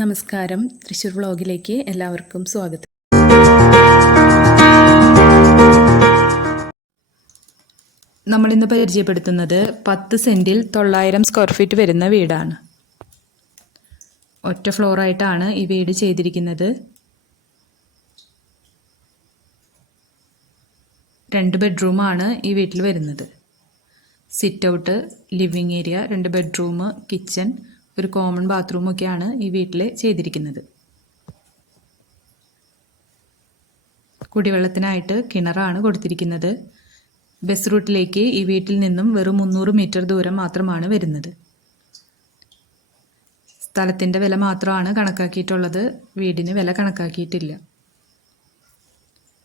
നമസ്കാരം. തൃശ്ശൂർ വ്ളോഗിലേക്ക് എല്ലാവർക്കും സ്വാഗതം. നമ്മളിന്ന് പരിചയപ്പെടുത്തുന്നത് പത്ത് സെന്റിൽ തൊള്ളായിരം സ്ക്വയർ ഫീറ്റ് വരുന്ന വീടാണ്. ഒറ്റ ഫ്ലോറായിട്ടാണ് ഈ വീട് ചെയ്തിരിക്കുന്നത്. രണ്ട് ബെഡ്റൂമാണ് ഈ വീട്ടിൽ വരുന്നത്. സിറ്റ് ഔട്ട് ലിവിങ് ഏരിയ രണ്ട് ബെഡ്റൂം കിച്ചൺ ഒരു കോമൺ ബാത്റൂമൊക്കെയാണ് ഈ വീട്ടിൽ ചെയ്തിരിക്കുന്നത്. കുടിവെള്ളത്തിനായിട്ട് കിണറാണ് കൊടുത്തിരിക്കുന്നത്. ബസ് റൂട്ടിലേക്ക് ഈ വീട്ടിൽ നിന്നും വെറും മുന്നൂറ് മീറ്റർ ദൂരം മാത്രമാണ് വരുന്നത്. സ്ഥലത്തിന്റെ വില മാത്രമാണ് കണക്കാക്കിയിട്ടുള്ളത്. വീടിന് വില കണക്കാക്കിയിട്ടില്ല.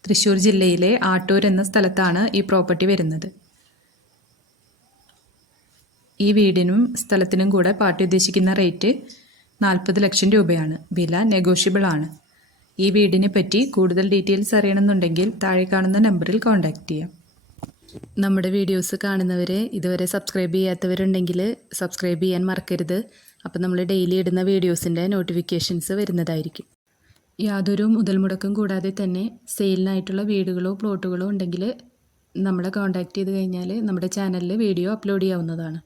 തൃശ്ശൂർ ജില്ലയിലെ ആട്ടൂർ എന്ന സ്ഥലത്താണ് ഈ പ്രോപ്പർട്ടി വരുന്നത്. ഈ വീടിനും സ്ഥലത്തിനും കൂടെ പാർട്ടി ഉദ്ദേശിക്കുന്ന റേറ്റ് നാൽപ്പത് ലക്ഷം രൂപയാണ്. വില നെഗോഷ്യബിൾ ആണ്. ഈ വീടിനെ പറ്റി കൂടുതൽ ഡീറ്റെയിൽസ് അറിയണമെന്നുണ്ടെങ്കിൽ താഴെ കാണുന്ന നമ്പറിൽ കോൺടാക്റ്റ് ചെയ്യാം. നമ്മുടെ വീഡിയോസ് കാണുന്നവരെ ഇതുവരെ സബ്സ്ക്രൈബ് ചെയ്യാത്തവരുണ്ടെങ്കിൽ സബ്സ്ക്രൈബ് ചെയ്യാൻ മറക്കരുത്. അപ്പോൾ നമ്മൾ ഡെയിലി ഇടുന്ന വീഡിയോസിന്റെ നോട്ടിഫിക്കേഷൻസ് വരുന്നതായിരിക്കും. യാതൊരു മുതൽ മുടക്കും കൂടാതെ തന്നെ സെയിലിനായിട്ടുള്ള വീടുകളോ പ്ലോട്ടുകളോ ഉണ്ടെങ്കിൽ നമ്മളെ കോൺടാക്റ്റ് ചെയ്ത് കഴിഞ്ഞാൽ നമ്മുടെ ചാനലിൽ വീഡിയോ അപ്ലോഡ് ചെയ്യാവുന്നതാണ്.